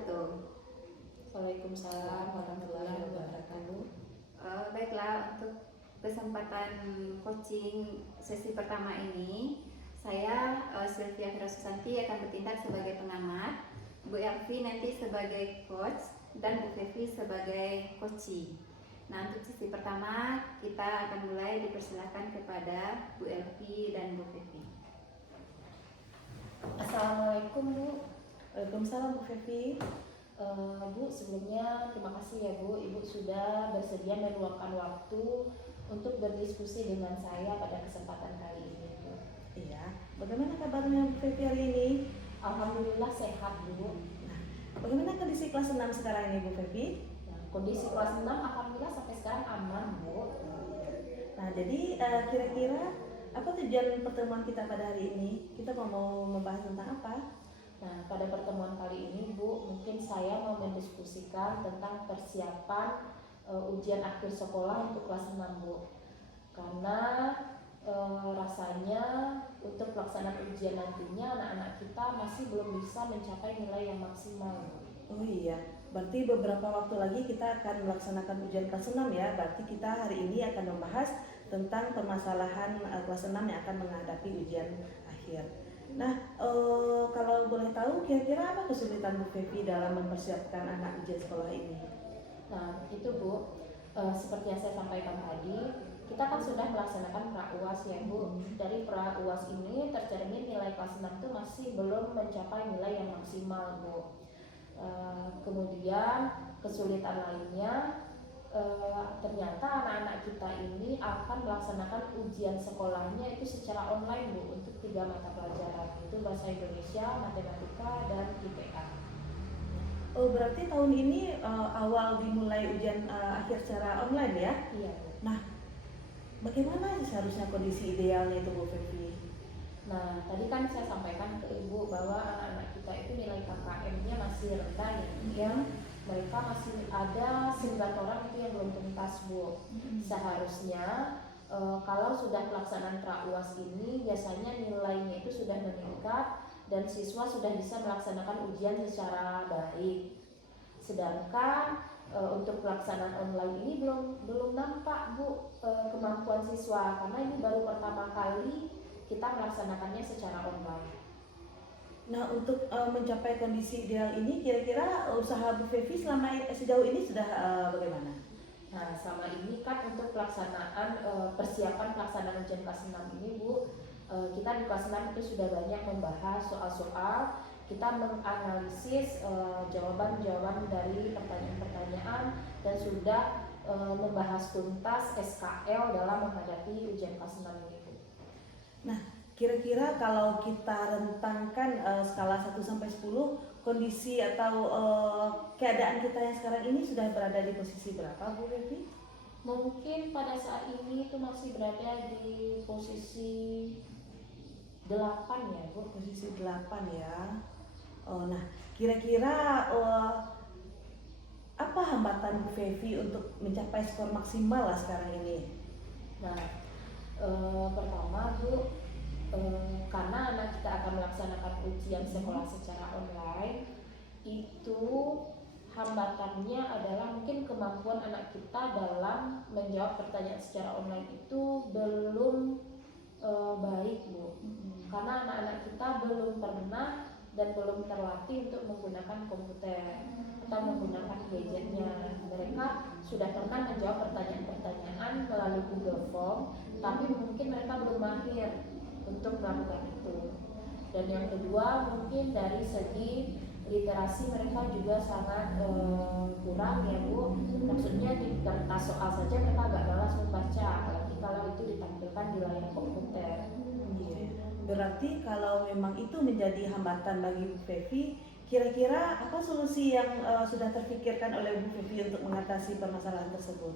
wabarakatuh. Waalaikumsalam warahmatullahi wabarakatuh. Baiklah, untuk kesempatan coaching sesi pertama ini, saya Sylvia Fira Susanti akan bertindak sebagai pengamat, Bu Elvi nanti sebagai coach, dan Bu Fevi sebagai coachee. Nah, untuk sesi pertama kita akan mulai, dipersilakan kepada Bu Elvi dan Bu Fevi. Assalamualaikum Bu. Waalaikumsalam Bu Fevi. Bu, sebelumnya terima kasih ya Bu, Ibu sudah bersedia meluangkan waktu untuk berdiskusi dengan saya pada kesempatan kali ini Bu. Iya, bagaimana kabarnya Bu Fevi hari ini? Alhamdulillah sehat Bu. Nah, bagaimana kondisi kelas 6 sekarang ini Bu Fevi? Nah, kondisi kelas 6 alhamdulillah sampai sekarang aman Bu. Nah, jadi kira-kira apa tujuan pertemuan kita pada hari ini? Kita mau membahas tentang apa? Nah, pada pertemuan kali ini Bu, mungkin saya mau mendiskusikan tentang persiapan ujian akhir sekolah untuk kelas 6 Bu. Karena rasanya untuk pelaksanaan ujian nantinya anak-anak kita masih belum bisa mencapai nilai yang maksimal. Oh iya, berarti beberapa waktu lagi kita akan melaksanakan ujian kelas 6 ya. Berarti kita hari ini akan membahas tentang permasalahan kelas 6 yang akan menghadapi ujian akhir. Nah, kalau boleh tahu kira-kira apa kesulitan Bu Fevi dalam mempersiapkan anak ujian sekolah ini? Nah, itu Bu, seperti yang saya sampaikan tadi, kita kan sudah melaksanakan pra-UAS ya Bu. Dari pra-UAS ini tercermin nilai kelas 6 itu masih belum mencapai nilai yang maksimal Bu. Kemudian kesulitan lainnya, ternyata anak-anak kita ini akan melaksanakan ujian sekolahnya itu secara online Bu, untuk 3 mata pelajaran, itu bahasa Indonesia, matematika, dan IPA. Oh, berarti tahun ini awal dimulai ujian akhir secara online ya? Iya Bu. Nah, bagaimana seharusnya kondisi idealnya itu Bu Fevi? Nah, tadi kan saya sampaikan ke Ibu bahwa anak-anak kita itu nilai KKM-nya masih rendah ya. Mereka masih ada 9 orang itu yang belum tuntas Bu. Seharusnya kalau sudah pelaksanaan pra-UAS ini biasanya nilainya itu sudah meningkat dan siswa sudah bisa melaksanakan ujian secara baik. Sedangkan untuk pelaksanaan online ini belum nampak Bu kemampuan siswa, karena ini baru pertama kali kita melaksanakannya secara online. Nah, untuk mencapai kondisi ideal ini, kira-kira usaha Bu Fevi sejauh ini sudah bagaimana? Nah, selama ini kan untuk pelaksanaan persiapan pelaksanaan ujian kelas 6 ini Bu, kita di kelas 6 itu sudah banyak membahas soal-soal, kita menganalisis jawaban-jawaban dari pertanyaan-pertanyaan dan sudah membahas tuntas SKL dalam menghadapi ujian kelas 6 ini Bu. Nah, kira-kira kalau kita rentangkan skala 1 sampai 10, kondisi atau keadaan kita yang sekarang ini sudah berada di posisi berapa Bu Fevi? Mungkin pada saat ini itu masih berada di posisi 8 ya Bu. Posisi 8 ya. Nah, kira-kira apa hambatan Bu Fevi untuk mencapai skor maksimal lah sekarang ini? Nah, pertama Bu, karena anak kita akan melaksanakan ujian sekolah secara online, itu hambatannya adalah mungkin kemampuan anak kita dalam menjawab pertanyaan secara online itu belum baik Bu. Karena anak-anak kita belum pernah dan belum terlatih untuk menggunakan komputer atau menggunakan gadgetnya. Mereka sudah pernah menjawab pertanyaan-pertanyaan melalui Google Form, tapi mungkin mereka belum mahir untuk melakukan itu. Dan yang kedua, mungkin dari segi literasi mereka juga sangat kurang ya Bu. Maksudnya di kertas soal saja mereka agak malas membaca, apalagi kalau itu ditampilkan di layar komputer. Berarti kalau memang itu menjadi hambatan bagi Bu Fevi, kira-kira apa solusi yang sudah terpikirkan oleh Bu Fevi untuk mengatasi permasalahan tersebut?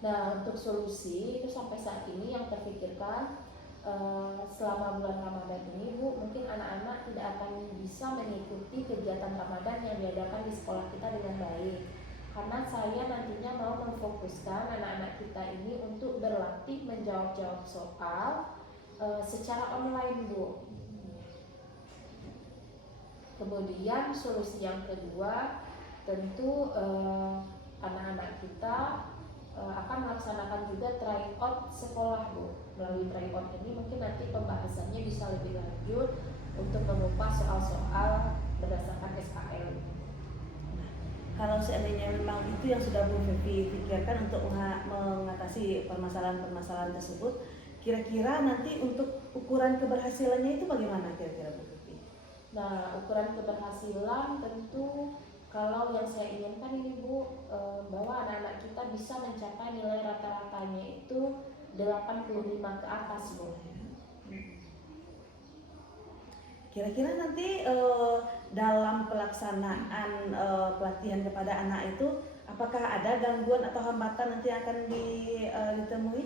Nah, untuk solusi itu sampai saat ini yang terpikirkan selama bulan Ramadan ini Bu, mungkin anak-anak tidak akan bisa mengikuti kegiatan Ramadan yang diadakan di sekolah kita dengan baik. Karena saya nantinya mau memfokuskan anak-anak kita ini untuk berlatih menjawab-jawab soal secara online Bu. Kemudian solusi yang kedua, tentu anak-anak kita akan melaksanakan juga tryout sekolah, Bu. Melalui tryout ini mungkin nanti pembahasannya bisa lebih lanjut untuk mengupas soal-soal berdasarkan SKL. Kalau seandainya memang itu yang sudah Bu Fevi pikirkan untuk mengatasi permasalahan-permasalahan tersebut, kira-kira nanti untuk ukuran keberhasilannya itu bagaimana kira-kira Bu Fevi? Nah, ukuran keberhasilan tentu kalau yang saya inginkan ini Bu, bahwa anak-anak kita bisa mencapai nilai rata-ratanya itu 85 ke atas, Bu. Kira-kira nanti dalam pelaksanaan pelatihan kepada anak itu apakah ada gangguan atau hambatan nanti yang akan ditemui?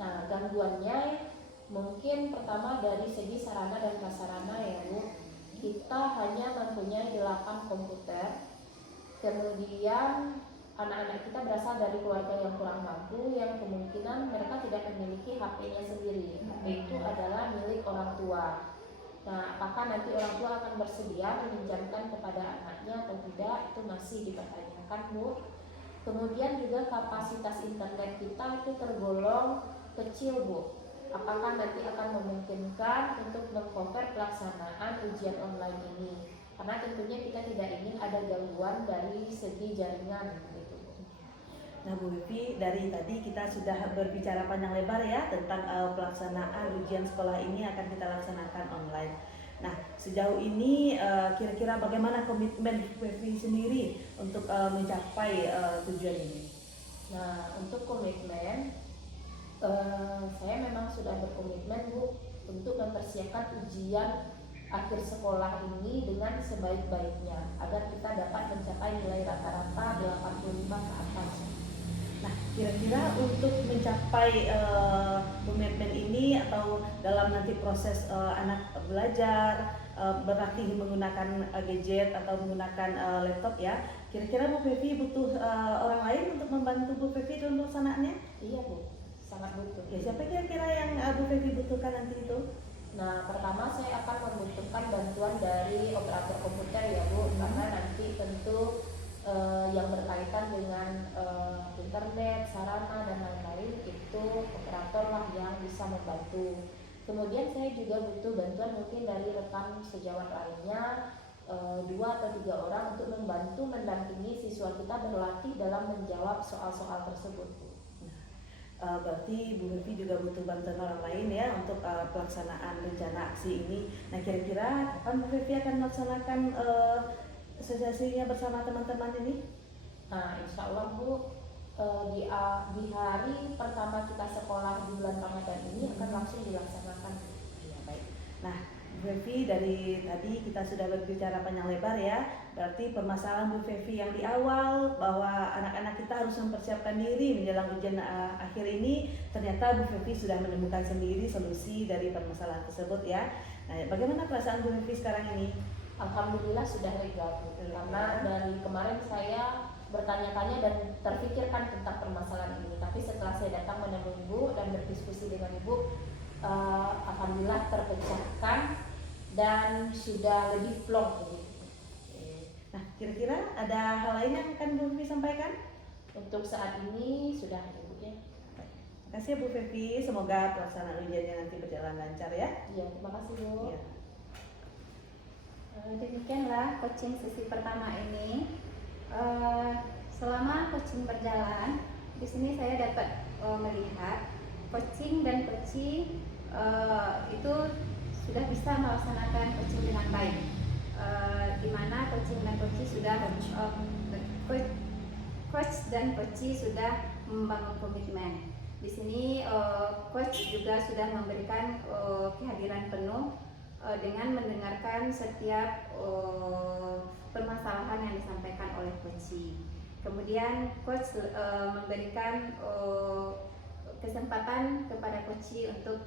Nah, gangguannya mungkin pertama dari segi sarana dan prasarana ya Bu. Kita hanya mempunyai 8 komputer. Kemudian anak-anak kita berasal dari keluarga yang kurang mampu, yang kemungkinan mereka tidak memiliki HP-nya sendiri. HP itu adalah milik orang tua. Nah, apakah nanti orang tua akan bersedia meminjamkan kepada anaknya atau tidak, itu masih dipertanyakan, Bu. Kemudian juga kapasitas internet kita itu tergolong kecil, Bu. Apakah nanti akan memungkinkan untuk meng-cover pelaksanaan ujian online ini? Karena tentunya kita tidak ingin ada gangguan dari segi jaringan gitu. Nah Bu Vivi, dari tadi kita sudah berbicara panjang lebar ya tentang pelaksanaan ujian sekolah ini akan kita laksanakan online. Nah sejauh ini kira-kira bagaimana komitmen Bu Vivi sendiri untuk mencapai tujuan ini? Nah untuk komitmen, saya memang sudah berkomitmen Bu untuk mempersiapkan ujian akhir sekolah ini dengan sebaik-baiknya agar kita dapat mencapai nilai rata-rata 85 ke atas. Nah, kira-kira untuk mencapai komitmen ini atau dalam nanti proses anak belajar berlatih menggunakan gadget atau menggunakan laptop ya, kira-kira Bu Fevi butuh orang lain untuk membantu Bu Fevi dalam pelaksanaannya? Iya Bu, sangat butuh. Ya, siapa kira-kira yang Bu Fevi butuhkan nanti itu? Nah, pertama saya akan membutuhkan bantuan dari operator komputer ya Bu, karena nanti tentu yang berkaitan dengan internet, sarana dan lain-lain itu operator lah yang bisa membantu. Kemudian saya juga butuh bantuan mungkin dari rekan sejawat lainnya, 2 atau 3 orang untuk membantu mendampingi siswa kita berlatih dalam menjawab soal-soal tersebut. Berarti Bu Fevi juga butuh bantuan orang lain ya untuk pelaksanaan rencana aksi ini. Nah kira-kira kapan Bu Fevi akan melaksanakan asosiasinya bersama teman-teman ini? Nah insya Allah Bu, di hari pertama kita sekolah di bulan Ramadan ini akan langsung dilaksanakan. Ya, baik. Nah Bu Fevi, dari tadi kita sudah berbicara panjang lebar ya. Berarti permasalahan Bu Fevi yang di awal bahwa anak-anak kita harus mempersiapkan diri menjelang ujian akhir ini, ternyata Bu Fevi sudah menemukan sendiri solusi dari permasalahan tersebut ya. Nah, bagaimana perasaan Bu Fevi sekarang ini? Alhamdulillah sudah lega Bu, karena dari kemarin saya bertanya-tanya dan terpikirkan tentang permasalahan ini. Tapi setelah saya datang menemui Ibu dan berdiskusi dengan Ibu, alhamdulillah terpecahkan dan sudah lebih plong begitu. Nah, kira-kira ada hal lain yang akan Bu Fevi sampaikan? Untuk saat ini sudah Ibu ya. Terima kasih ya Bu Fevi, semoga pelaksanaan ujiannya nanti berjalan lancar ya. Iya, terima kasih Bu. Ya. Demikianlah coaching sesi pertama ini. Selama coaching berjalan, di sini saya dapat melihat coaching dan coachee itu sudah bisa melaksanakan coaching dengan baik. Di mana coaching dan coachee sudah coach dan coachee sudah membangun komitmen. Di sini coach juga sudah memberikan kehadiran penuh dengan mendengarkan setiap permasalahan yang disampaikan oleh coachee. Kemudian coach memberikan kesempatan kepada coachee untuk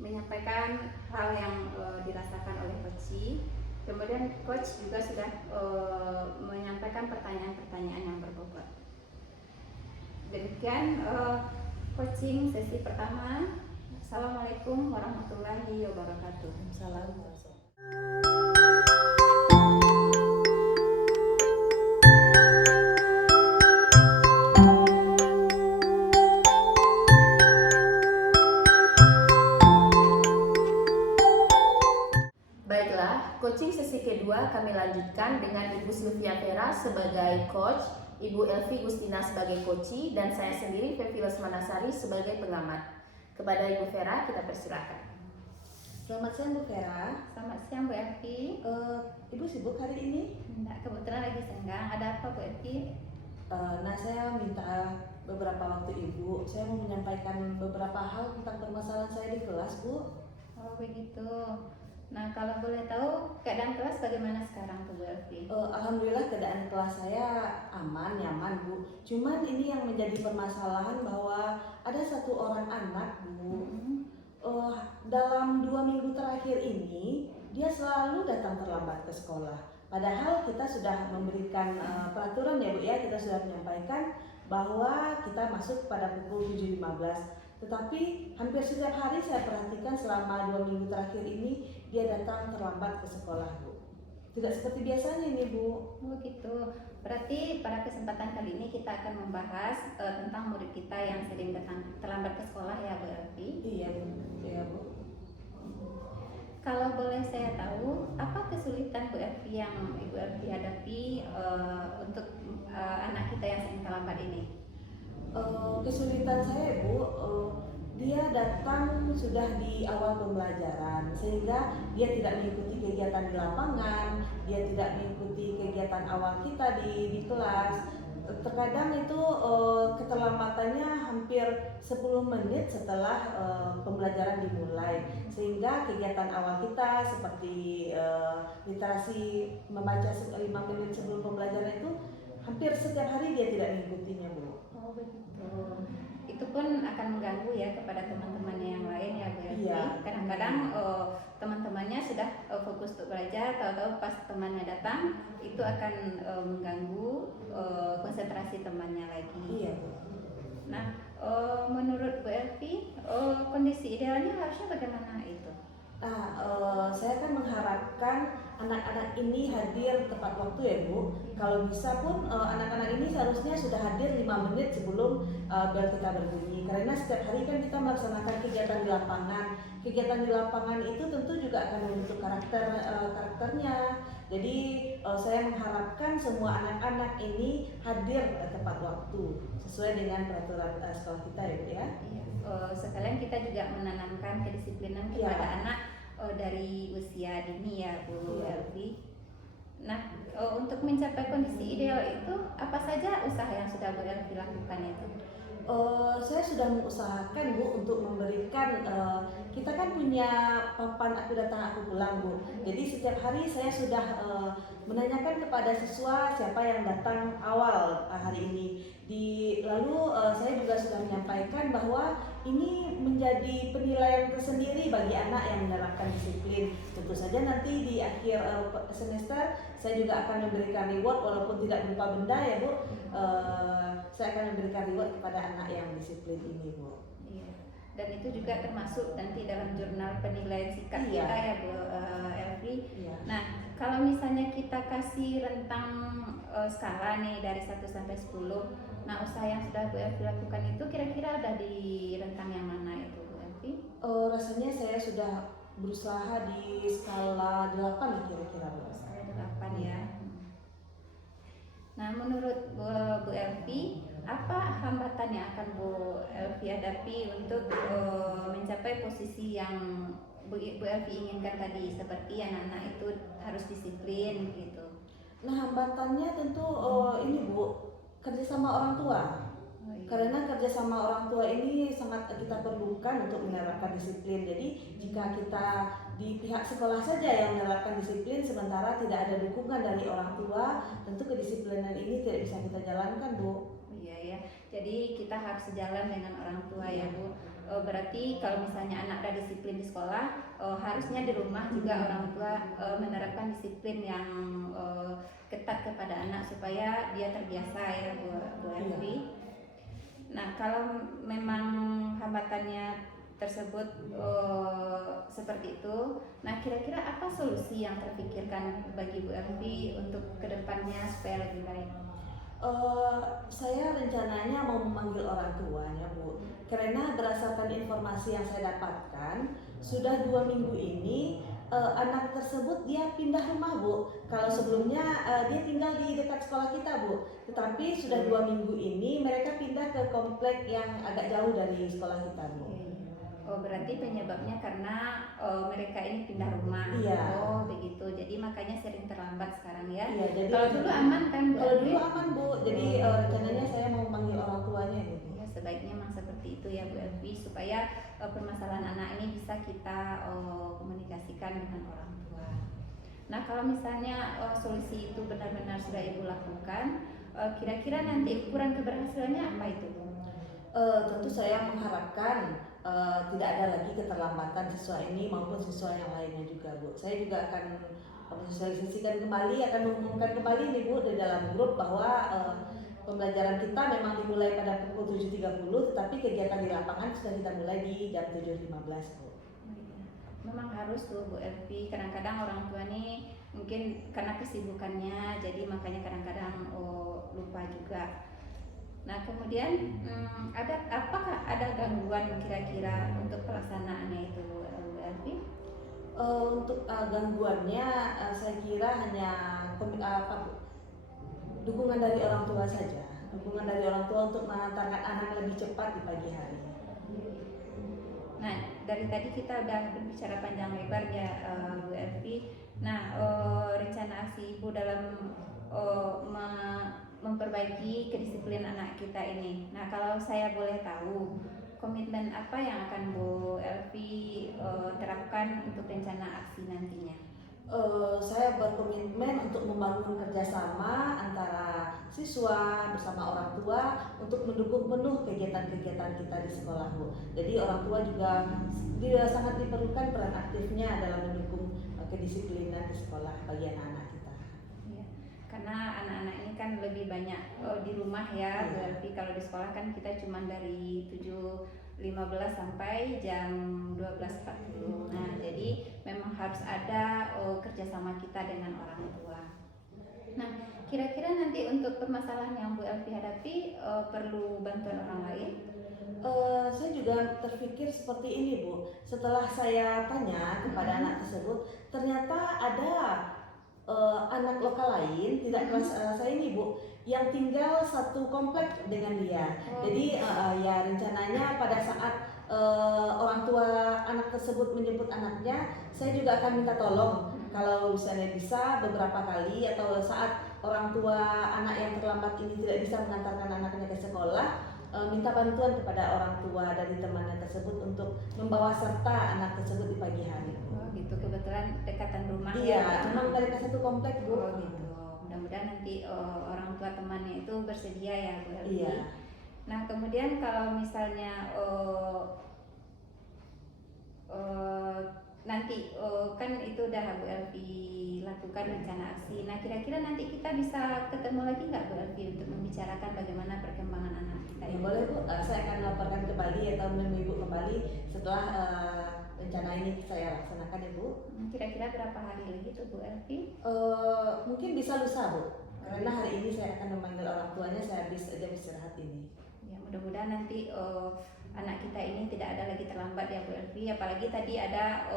menyampaikan hal yang dirasakan oleh coachee. Kemudian coach juga sudah menyampaikan pertanyaan-pertanyaan yang berbobot. Demikian coaching sesi pertama. Assalamualaikum warahmatullahi wabarakatuh. Salam. coaching sesi kedua kami lanjutkan dengan Ibu Sylvia Vera sebagai coach, Ibu Elvi Gustina sebagai coachee, dan saya sendiri Fevi Lesmanasari sebagai pengamat. Kepada Ibu Vera kita persilakan. Selamat siang Bu Vera. Selamat siang Bu Elvi. Ibu sibuk hari ini? Enggak, kebetulan lagi senggang. Ada apa Bu Elvi? Nah, saya minta beberapa waktu Ibu. Saya mau menyampaikan beberapa hal tentang permasalahan saya di kelas, Bu. Oh begitu. Nah kalau boleh tahu keadaan kelas bagaimana sekarang tuh Bu Elvi? Alhamdulillah keadaan kelas saya aman, nyaman Bu. Cuman ini yang menjadi permasalahan bahwa ada satu orang anak Bu. Dalam 2 minggu terakhir ini dia selalu datang terlambat ke sekolah. Padahal kita sudah memberikan peraturan ya Bu ya, kita sudah menyampaikan bahwa kita masuk pada pukul 7.15. Tetapi hampir setiap hari saya perhatikan selama 2 minggu terakhir ini dia datang terlambat ke sekolah Bu. Tidak seperti biasanya ini Bu. Oh gitu. Berarti pada kesempatan kali ini kita akan membahas tentang murid kita yang sering datang terlambat ke sekolah ya Bu Elvi. Iya Bu. Iya Bu. Kalau boleh saya tahu, apa kesulitan Bu Elvi yang Ibu Elvi hadapi untuk anak kita yang sering terlambat ini? Kesulitan saya Bu, dia datang sudah di awal pembelajaran sehingga dia tidak mengikuti kegiatan di lapangan, dia tidak mengikuti kegiatan awal kita di kelas. Terkadang itu keterlambatannya hampir 10 menit setelah pembelajaran dimulai, sehingga kegiatan awal kita seperti literasi membaca 5 menit sebelum pembelajaran itu hampir setiap hari dia tidak mengikutinya Bu. Oh begitu. Itu pun akan mengganggu ya kepada teman-temannya yang lain ya Bu Elvi. Iya. Kadang-kadang teman-temannya sudah fokus untuk belajar, tahu-tahu pas temannya datang itu akan mengganggu konsentrasi temannya lagi. Iya Bu. Nah, menurut Bu Elvi, kondisi idealnya harusnya bagaimana itu? Nah, saya kan mengharapkan anak-anak ini hadir tepat waktu ya Bu. Kalau bisa pun anak-anak ini seharusnya sudah hadir 5 menit sebelum bel kita berbunyi. Karena setiap hari kan kita melaksanakan kegiatan di lapangan. Kegiatan di lapangan itu tentu juga akan membentuk karakternya. Jadi saya mengharapkan semua anak-anak ini hadir tepat waktu sesuai dengan peraturan sekolah kita ya Bu ya. Iya. Sekalian kita juga menanamkan kedisiplinan kepada anak dari usia dini ya Bu Elvi. Nah, untuk mencapai kondisi ideal itu apa saja usaha yang sudah Bu Elvi lakukan itu? Saya sudah mengusahakan Bu untuk memberikan, kita kan punya papan aku datang aku pulang Bu. Jadi setiap hari saya sudah menanyakan kepada siswa siapa yang datang awal hari ini. Lalu saya juga sudah menyampaikan bahwa ini menjadi penilaian tersendiri bagi anak yang menerapkan disiplin. Tentu saja nanti di akhir semester saya juga akan memberikan reward walaupun tidak berupa benda ya Bu. Saya akan memberikan reward kepada anak yang disiplin ini Bu. Iya. Dan itu juga termasuk nanti dalam jurnal penilaian sikap Iya. kita ya Bu Elvi. Iya. Nah, kalau misalnya kita kasih rentang skala nih dari 1 sampai 10, nah usaha yang sudah Bu Elvi lakukan itu kira-kira ada di rentang yang mana itu Bu Elvi? Rasanya saya sudah berusaha di skala 8 kira-kira Bu. Skala 8 ya. Nah, menurut Bu Elvi, apa hambatan yang akan Bu Elvi hadapi untuk mencapai posisi yang Bu Elvi inginkan tadi, seperti anak-anak itu harus disiplin gitu? Nah, hambatannya tentu ini Bu, kerjasama orang tua. Oh, iya. Karena kerjasama orang tua ini sangat kita perlukan untuk menerapkan disiplin. Jadi jika kita di pihak sekolah saja yang menerapkan disiplin sementara tidak ada dukungan dari orang tua, tentu kedisiplinan ini tidak bisa kita jalankan Bu. Iya ya, jadi kita harus sejalan dengan orang tua ya Bu. Berarti kalau misalnya anak ada disiplin di sekolah, harusnya di rumah juga orang tua menerapkan disiplin yang ketat kepada anak supaya dia terbiasa ya Bu Elvi. Nah, kalau memang hambatannya tersebut seperti itu, nah kira-kira apa solusi yang terpikirkan bagi Bu Elvi untuk kedepannya supaya lebih baik? Saya rencananya mau memanggil orang tuanya Bu, karena berdasarkan informasi yang saya dapatkan sudah 2 minggu ini anak tersebut dia pindah rumah Bu. Kalau sebelumnya dia tinggal di dekat sekolah kita Bu, tetapi sudah 2 minggu ini mereka pindah ke komplek yang agak jauh dari sekolah kita Bu. Oh, berarti penyebabnya karena mereka ini pindah rumah. Iya. Oh, begitu. Jadi makanya sering terlambat sekarang ya. Iya, jadi Kalau dulu aman kan Bu Kalau Elvi? dulu aman Bu, jadi rencananya saya mau panggil orang tuanya gitu. Ya, sebaiknya memang seperti itu ya Bu Elvi, supaya permasalahan anak ini bisa kita komunikasikan dengan orang tua. Nah, kalau misalnya solusi itu benar-benar sudah Ibu lakukan, kira-kira nanti ukuran keberhasilannya apa itu Bu? Tentu saya mengharapkan tidak ada lagi keterlambatan siswa ini maupun siswa yang lainnya juga Bu. Saya juga akan mensosialisasikan kembali, akan mengumumkan kembali nih Bu di dalam grup bahwa pembelajaran kita memang dimulai pada pukul 7.30, tetapi kegiatan di lapangan sudah kita mulai di jam 7.15 Bu. Memang harus tuh Bu Elvi, kadang-kadang orang tua nih mungkin karena kesibukannya jadi makanya kadang-kadang lupa juga. Nah kemudian apakah ada gangguan kira-kira untuk pelaksanaannya itu Bu Elvi? Untuk gangguannya saya kira hanya dukungan dari orang tua saja, dukungan dari orang tua untuk mengantarkan anak lebih cepat di pagi hari. Nah dari tadi kita udah berbicara panjang lebar ya Bu Elvi. Nah rencana aksi Ibu dalam memperbaiki kedisiplinan anak kita ini. Nah kalau saya boleh tahu, komitmen apa yang akan Bu Elvi terapkan untuk rencana aksi nantinya? Saya berkomitmen untuk membangun kerjasama antara siswa bersama orang tua untuk mendukung penuh kegiatan-kegiatan kita di sekolah Bu. Jadi orang tua juga sangat diperlukan peran aktifnya dalam mendukung kedisiplinan di sekolah bagi anak-anak kita. Ya, karena anak-anak ini kan lebih banyak di rumah ya, berarti kalau di sekolah kan kita cuma dari 7.15 sampai jam 12.40. Nah, jadi memang harus ada kerjasama kita dengan orang tua. Nah, kira-kira nanti untuk permasalahan yang Bu Elvi hadapi perlu bantuan orang lain? Saya juga terpikir seperti ini Bu. Setelah saya tanya kepada anak tersebut, ternyata ada anak lokal lain tidak kelas saya ini Bu, yang tinggal satu komplek dengan dia. Jadi ya rencananya pada saat orang tua anak tersebut menjemput anaknya, saya juga akan minta tolong kalau misalnya bisa beberapa kali atau saat orang tua anak yang terlambat ini tidak bisa mengantarkan anaknya ke sekolah, minta bantuan kepada orang tua dari temannya tersebut untuk membawa serta anak tersebut di pagi hari. Oh gitu, kebetulan dekatan rumah Iya, ya. memang dari satu komplek Bu. Oh gitu. Mudah-mudahan nanti orang tua temannya itu bersedia ya Bu Elvi. Iya. Nah kemudian kalau misalnya nanti kan itu udah Bu Elvi lakukan rencana aksi. Nah kira-kira nanti kita bisa ketemu lagi nggak Bu Elvi untuk membicarakan bagaimana perkembangan anak kita Ya, ini? boleh Bu, saya akan laporkan kembali atau menemui Ibu kembali setelah rencana ini saya laksanakan ya Bu. Kira-kira berapa hari lagi tuh Bu Elvi? Mungkin bisa lusa Bu, karena hari ini saya akan memanggil orang tuanya, saya habis jam istirahat ini. Ya mudah-mudahan nanti anak kita ini tidak ada lagi terlambat ya Bu Elvi, apalagi tadi ada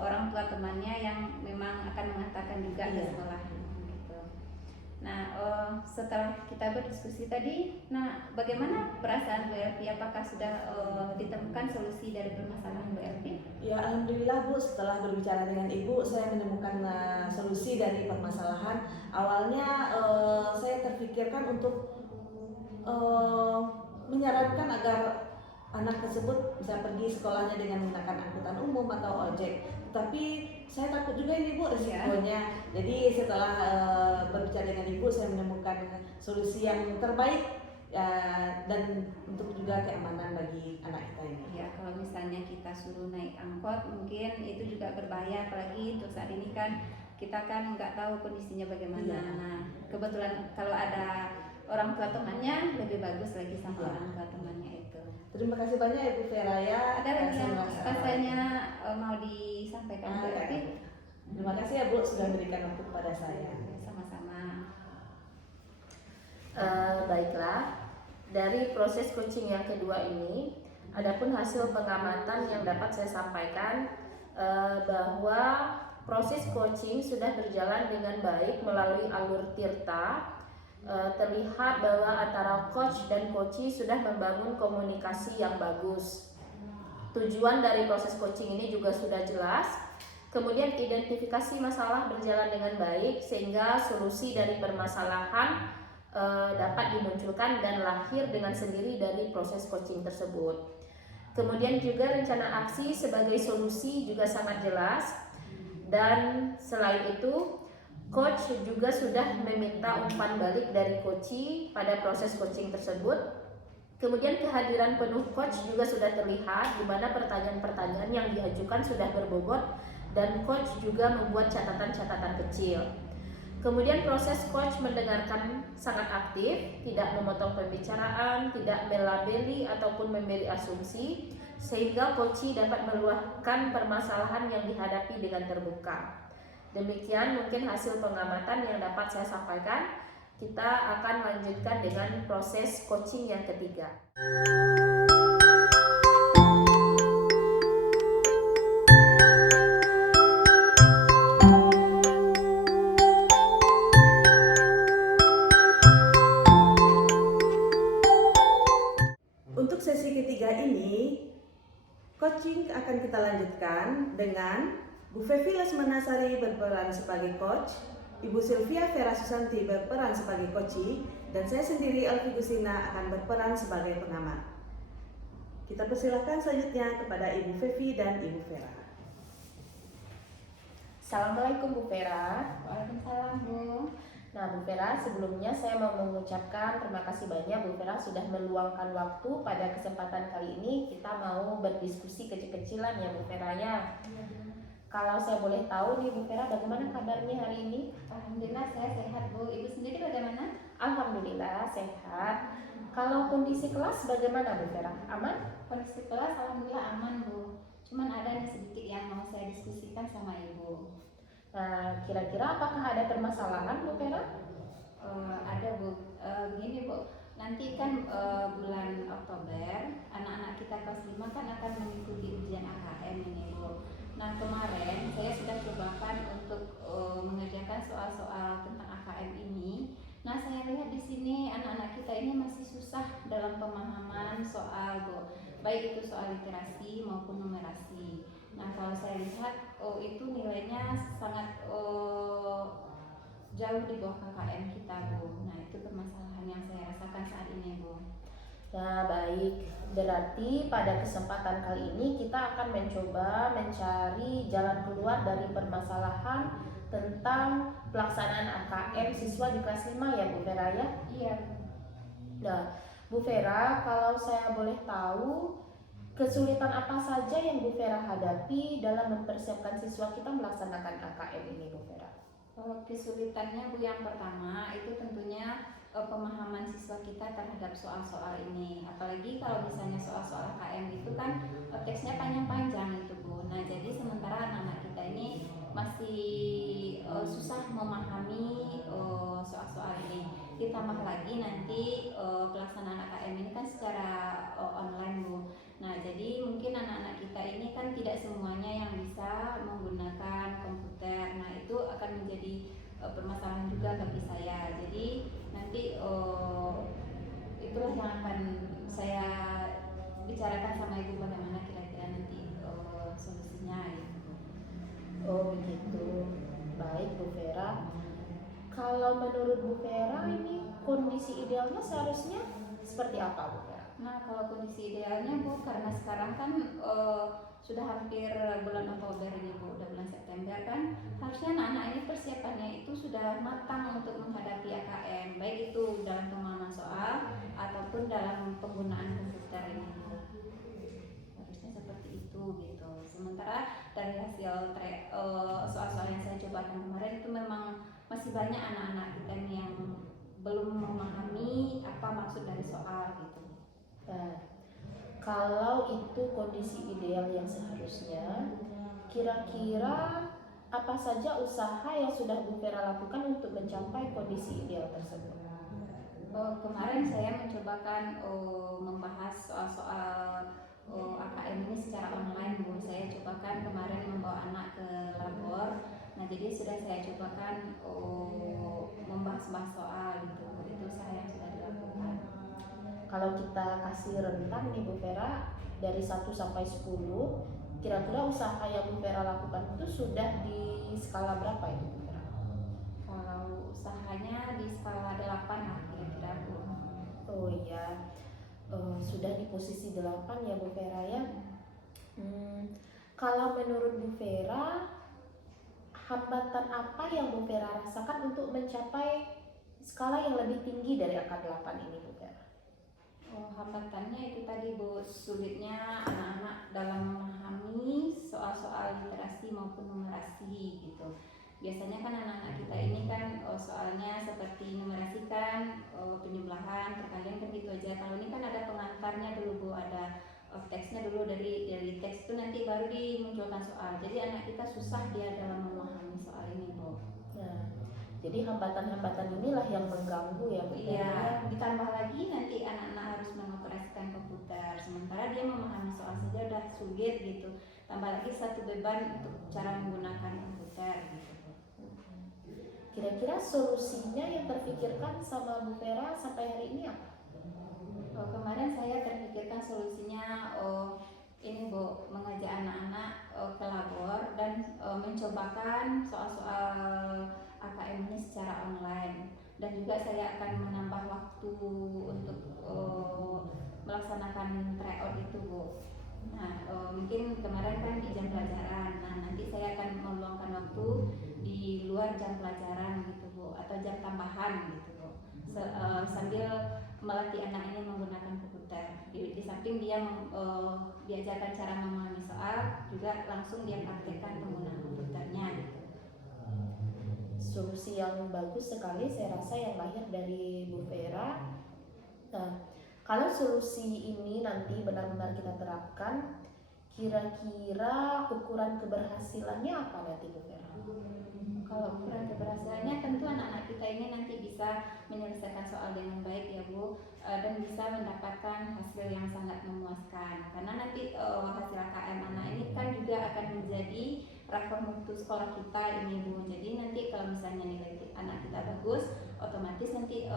orang tua temannya yang memang akan mengantarkan juga ke sekolah gitu. Nah setelah kita berdiskusi tadi, nah bagaimana perasaan Bu Elvi? Apakah sudah ditemukan solusi dari permasalahan Bu Elvi? Ya alhamdulillah Bu, setelah berbicara dengan Ibu saya menemukan solusi dari permasalahan. Awalnya saya terpikirkan untuk menyarankan agar anak tersebut bisa pergi sekolahnya dengan menggunakan angkutan umum atau ojek. Tapi saya takut juga ini Bu risikonya. Jadi setelah berbicara dengan Ibu saya menemukan solusi yang terbaik ya, dan untuk juga keamanan bagi anak kita ini. Ya kalau misalnya kita suruh naik angkot mungkin itu juga berbahaya, apalagi untuk saat ini kan kita kan nggak tahu kondisinya bagaimana. Iya. Nah kebetulan kalau ada orang tua temannya lebih bagus lagi sama orang tua temannya itu. Terima kasih banyak Ibu Vera ya. Ada lagi yang rasanya mau disampaikan Bu Elvi? Terima kasih ya Bu sudah memberikan waktu kepada saya. Sama-sama. Baiklah, dari proses coaching yang kedua ini, adapun hasil pengamatan yang dapat saya sampaikan, bahwa proses coaching sudah berjalan dengan baik melalui alur Tirta. Terlihat bahwa antara coach dan coachee sudah membangun komunikasi yang bagus. Tujuan dari proses coaching ini juga sudah jelas. Kemudian identifikasi masalah berjalan dengan baik sehingga solusi dari permasalahan dapat dimunculkan dan lahir dengan sendiri dari proses coaching tersebut. Kemudian juga rencana aksi sebagai solusi juga sangat jelas. Dan selain itu, coach juga sudah meminta umpan balik dari coachee pada proses coaching tersebut. Kemudian kehadiran penuh coach juga sudah terlihat, di mana pertanyaan-pertanyaan yang diajukan sudah berbobot dan coach juga membuat catatan-catatan kecil. Kemudian proses coach mendengarkan sangat aktif, tidak memotong pembicaraan, tidak melabeli ataupun memberi asumsi, sehingga coachee dapat meluahkan permasalahan yang dihadapi dengan terbuka. Demikian mungkin hasil pengamatan yang dapat saya sampaikan. Kita akan lanjutkan dengan proses coaching yang ketiga. Untuk sesi ketiga ini, coaching akan kita lanjutkan dengan Bu Fevi Lesmanasari berperan sebagai coach, Ibu Sylvia Vera Susanti berperan sebagai coachee, dan saya sendiri Elvi Gusina akan berperan sebagai pengamat. Kita persilakan selanjutnya kepada Ibu Fevi dan Ibu Vera. Assalamualaikum Bu Vera. Waalaikumsalam Bu. Nah Bu Vera, sebelumnya saya mau mengucapkan terima kasih banyak Bu Vera sudah meluangkan waktu pada kesempatan kali ini. Kita mau berdiskusi kecil-kecilan ya Bu Vera ya. Kalau saya boleh tahu nih Bu Vera, bagaimana kabarnya hari ini? Alhamdulillah saya sehat Bu. Ibu sendiri bagaimana? Alhamdulillah sehat. Kalau kondisi kelas bagaimana Bu Vera? Aman? Kondisi kelas alhamdulillah aman Bu. Cuman ada nih sedikit yang mau saya diskusikan sama Ibu. Nah, kira-kira apakah ada permasalahan Bu Vera? Ada Bu. Begini Bu, nanti kan bulan Oktober anak-anak kita kelas 5 kan akan mengikuti ujian AKM ini Bu. Nah kemarin saya sudah cobakan untuk mengerjakan soal-soal tentang AKM ini. Nah saya lihat di sini anak-anak kita ini masih susah dalam pemahaman soal Bu, baik itu soal literasi maupun numerasi. Nah kalau saya lihat itu nilainya sangat jauh di bawah KKM kita Bu. Nah itu permasalahan yang saya rasakan saat ini Bu. Nah baik, berarti pada kesempatan kali ini kita akan mencoba mencari jalan keluar dari permasalahan tentang pelaksanaan AKM siswa di kelas 5 ya Bu Vera ya? Iya. Nah Bu Vera, kalau saya boleh tahu kesulitan apa saja yang Bu Vera hadapi dalam mempersiapkan siswa kita melaksanakan AKM ini Bu Vera? Kesulitannya Bu yang pertama itu tentunya pemahaman siswa kita terhadap soal-soal ini, apalagi kalau misalnya soal-soal KM itu kan teksnya panjang-panjang itu Bu. Nah jadi sementara anak-anak kita ini masih susah memahami soal-soal ini. Ditambah lagi nanti pelaksanaan AKM ini kan secara online Bu. Nah jadi mungkin anak-anak kita ini kan tidak semuanya yang bisa menggunakan komputer. Nah itu akan menjadi permasalahan juga bagi saya. Jadi nanti itulah yang akan saya bicarakan sama Ibu bagaimana kira-kira nanti solusinya gitu. Oh begitu, baik Bu Vera. Kalau menurut Bu Vera ini kondisi idealnya seharusnya seperti apa Bu Vera? Nah kalau kondisi idealnya Bu, karena sekarang kan sudah hampir bulan Oktober ini Bu, udah bulan September kan, harusnya anak-anak ini persiapannya itu sudah matang untuk menghadapi AKM, baik itu dalam pemahaman soal ataupun dalam penggunaan komputer ini Bu. Harusnya seperti itu gitu. Sementara dari hasil soal-soal yang saya cobakan kemarin itu memang masih banyak anak-anak kita nih yang belum memahami apa maksud dari soal gitu. Nah, kalau itu kondisi ideal yang seharusnya, kira-kira apa saja usaha yang sudah Bu Vera lakukan untuk mencapai kondisi ideal tersebut? Kemarin saya mencobakan membahas soal-soal AKM ini secara online Bu. Saya cobakan kemarin membawa anak ke labor. Nah jadi sudah saya cobakan membahas-bahas soal gitu. Itu saya yang sudah dilakukan. Kalau kita kasih rentang nih Bu Vera dari 1 sampai 10, kira-kira usaha yang Bu Vera lakukan itu sudah di skala berapa itu Bu Vera? Kalau usahanya di skala 8 lah kira-kira Bu. Oh iya, sudah di posisi 8 ya Bu Vera ya. Kalau menurut Bu Vera, hambatan apa yang Bu Vera rasakan untuk mencapai skala yang lebih tinggi dari angka 8 ini Bu Vera? Hambatannya itu tadi Bu, sulitnya anak-anak dalam memahami soal-soal literasi maupun numerasi gitu. Biasanya kan anak-anak kita ini kan soalnya seperti numerasi kan penjumlahan, perkalian kan gitu aja. Kalau ini kan ada pengantarnya dulu Bu, ada teksnya dulu dari teks itu nanti baru dimunculkan soal. Jadi anak kita susah dia dalam memahami soal ini Bu. Nah, jadi hambatan-hambatan inilah yang mengganggu ya Bu. Iya, ditambah lagi nanti anak-anak harus mengoperasikan komputer, sementara dia memahami soal saja udah sulit gitu. Tambah lagi satu beban untuk cara menggunakan komputer gitu. Kira-kira solusinya yang terpikirkan sama Bu Vera sampai hari ini apa? Kemarin saya terpikirkan solusinya ini Bu, mengajak anak-anak ke labor dan mencobakan soal-soal AKM ini secara online, dan juga saya akan menambah waktu untuk melaksanakan tryout itu Bu. Nah mungkin kemarin kan di jam pelajaran, nah nanti saya akan meluangkan waktu di luar jam pelajaran gitu Bu, atau jam tambahan gitu Bu, sambil melatih anak ini menggunakan komputer. Di samping dia diajarkan cara memahami soal, juga langsung dia praktekkan penggunaan komputernya gitu. Solusi yang bagus sekali saya rasa yang lahir dari Bu Vera. Nah, kalau solusi ini nanti benar-benar kita terapkan, kira-kira ukuran keberhasilannya apa nanti Bu Vera? Kalau ukuran keberhasilannya tentu anak-anak kita ini nanti bisa menyelesaikan soal dengan baik ya Bu, dan bisa mendapatkan hasil yang sangat memuaskan, karena nanti hasil AKM anak ini kan juga akan menjadi rapor mutu sekolah kita ini Bu. Jadi nanti kalau misalnya nilai anak kita bagus, otomatis nanti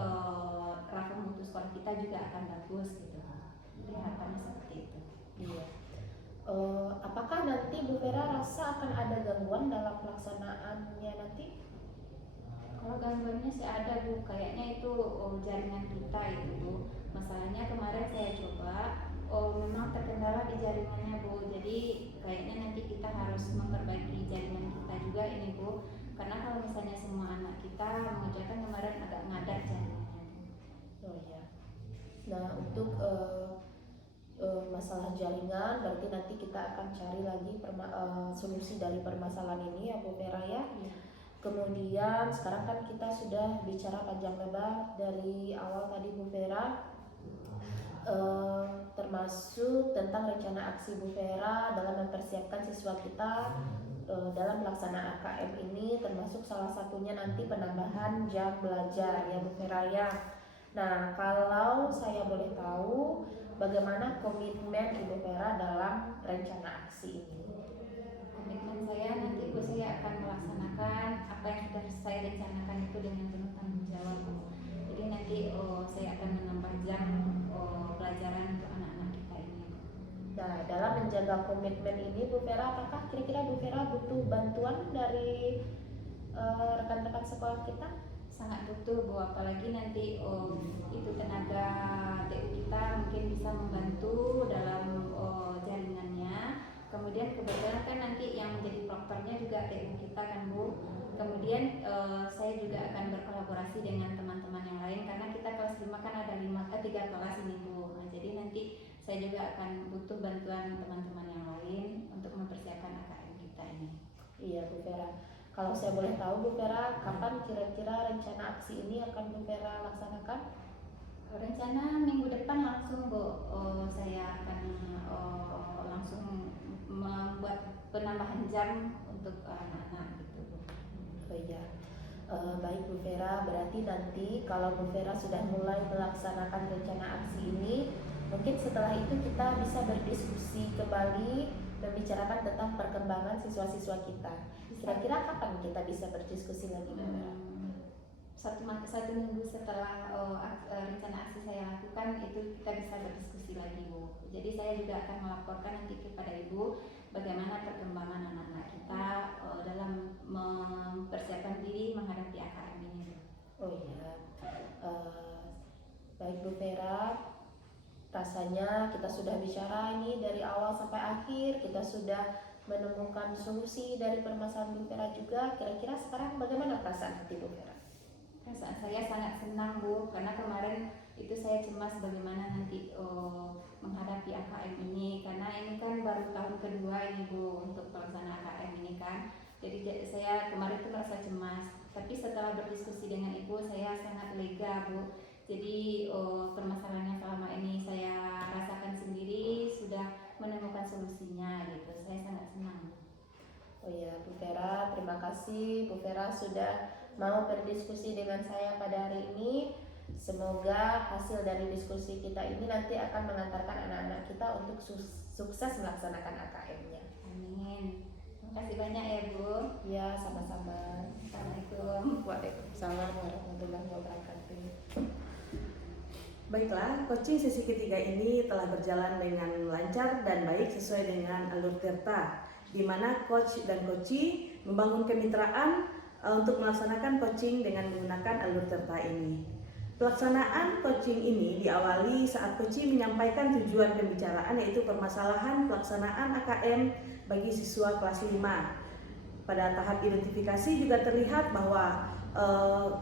rapor mutu sekolah kita juga akan bagus gitu. Harapannya seperti itu. Iya. Apakah nanti Bu Vera rasa akan ada gangguan dalam pelaksanaannya nanti? Kalau gangguannya sih ada Bu, kayaknya itu jaringan kita itu Bu. Masalahnya kemarin saya coba, memang terkendala di jaringannya Bu. Jadi kayaknya nanti kita harus memperbaiki jaringan kita juga ini Bu. Karena kalau misalnya semua anak kita mengerjakan kemarin agak ngadat jaringannya. Oh iya. Nah untuk masalah jaringan, berarti nanti kita akan cari lagi solusi dari permasalahan ini ya Bu Vera ya. Kemudian sekarang kan kita sudah bicara panjang lebar dari awal tadi Bu Vera, termasuk tentang rencana aksi Bu Vera dalam mempersiapkan siswa kita dalam pelaksanaan AKM ini, termasuk salah satunya nanti penambahan jam belajar ya Bu Vera ya. Nah kalau saya boleh tahu, bagaimana komitmen Ibu Vera dalam rencana aksi ini? Komitmen saya nanti Bu, saya akan melaksanakan apa yang sudah saya rencanakan itu dengan penuh tanggung jawab Bu. Jadi nanti saya akan menambah jam pelajaran untuk anak-anak kita ini. Nah dalam menjaga komitmen ini Bu Vera, apakah kira-kira Bu Vera butuh bantuan dari rekan-rekan sekolah kita? Sangat butuh Bu, apalagi nanti itu tenaga TU kita mungkin bisa membantu dalam jaringannya. Kemudian kebetulan kan nanti yang menjadi proktornya juga TU kita kan Bu. Kemudian saya juga akan berkolaborasi dengan teman-teman yang lain, karena kita kelas 5 kan ada 3 kelas ini Bu. Nah, jadi nanti saya juga akan butuh bantuan teman-teman yang lain untuk mempersiapkan AKM kita ini. Iya Bu Vera. Kalau saya boleh tahu Bu Vera, kapan kira-kira rencana aksi ini akan Bu Vera laksanakan? Rencana minggu depan langsung Bu, saya akan langsung membuat penambahan jam untuk anak-anak gitu Bu. Oh iya. Baik Bu Vera, berarti nanti kalau Bu Vera sudah mulai melaksanakan rencana aksi ini, Mungkin setelah itu kita bisa berdiskusi kembali, membicarakan tentang perkembangan siswa-siswa kita. Kira-kira kapan kita bisa berdiskusi lagi, Bu Vera? Satu minggu setelah rencana aksi saya lakukan itu kita bisa berdiskusi lagi, Bu. Jadi saya juga akan melaporkan nanti kepada Ibu bagaimana perkembangan anak-anak kita dalam mempersiapkan diri menghadapi AKM ini, Bu. Oh iya, baik Bu Vera, rasanya kita sudah bicara ini dari awal sampai akhir, kita sudah menemukan solusi dari permasalahan Bu Vera juga. Kira-kira sekarang bagaimana perasaan hati Bu Vera? Perasaan saya sangat senang, Bu, karena kemarin itu saya cemas bagaimana nanti menghadapi AKM ini, karena ini kan baru tahun kedua ini, Bu, untuk pelaksanaan AKM ini kan. Jadi saya kemarin tuh merasa cemas, tapi setelah berdiskusi dengan Ibu saya sangat lega, Bu. Jadi permasalahan yang selama ini saya rasakan sendiri sudah menemukan solusinya gitu. Saya sangat senang. Oh ya, Bu Vera, terima kasih Bu Vera sudah mau berdiskusi dengan saya pada hari ini. Semoga hasil dari diskusi kita ini nanti akan mengantarkan anak-anak kita untuk sukses melaksanakan AKM-nya. Amin. Terima kasih banyak ya, Bu. Ya, sama-sama. Assalamualaikum. Waalaikumsalam warahmatullahi wabarakatuh. Baiklah, coaching sesi ketiga ini telah berjalan dengan lancar dan baik sesuai dengan alur Tirta, di mana coach dan coachee membangun kemitraan untuk melaksanakan coaching dengan menggunakan alur Tirta ini. Pelaksanaan coaching ini diawali saat coachee menyampaikan tujuan pembicaraan, yaitu permasalahan pelaksanaan AKM bagi siswa kelas 5. Pada tahap identifikasi juga terlihat bahwa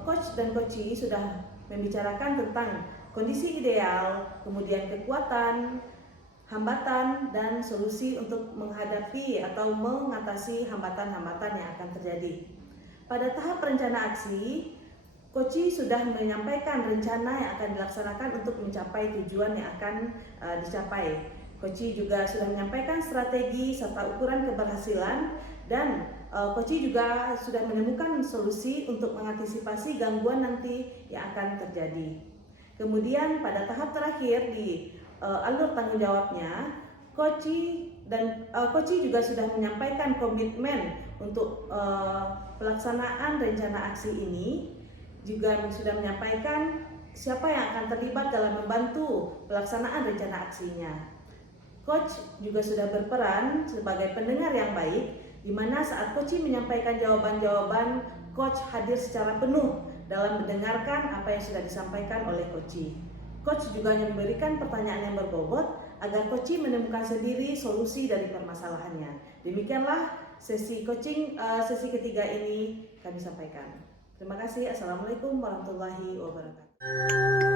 coach dan coachee sudah membicarakan tentang kondisi ideal, kemudian kekuatan, hambatan, dan solusi untuk menghadapi atau mengatasi hambatan-hambatan yang akan terjadi. Pada tahap rencana aksi, coachee sudah menyampaikan rencana yang akan dilaksanakan untuk mencapai tujuan yang akan dicapai. Coachee juga sudah menyampaikan strategi serta ukuran keberhasilan, dan coachee juga sudah menemukan solusi untuk mengantisipasi gangguan nanti yang akan terjadi. Kemudian pada tahap terakhir di alur tanggung jawabnya, coachee juga sudah menyampaikan komitmen untuk pelaksanaan rencana aksi ini, juga sudah menyampaikan siapa yang akan terlibat dalam membantu pelaksanaan rencana aksinya. Coach juga sudah berperan sebagai pendengar yang baik, di mana saat coachee menyampaikan jawaban-jawaban, coach hadir secara penuh dalam mendengarkan apa yang sudah disampaikan oleh coachee. Coach juga memberikan pertanyaan yang berbobot agar coachee menemukan sendiri solusi dari permasalahannya. Demikianlah sesi coaching sesi ketiga ini kami sampaikan. Terima kasih. Assalamualaikum warahmatullahi wabarakatuh.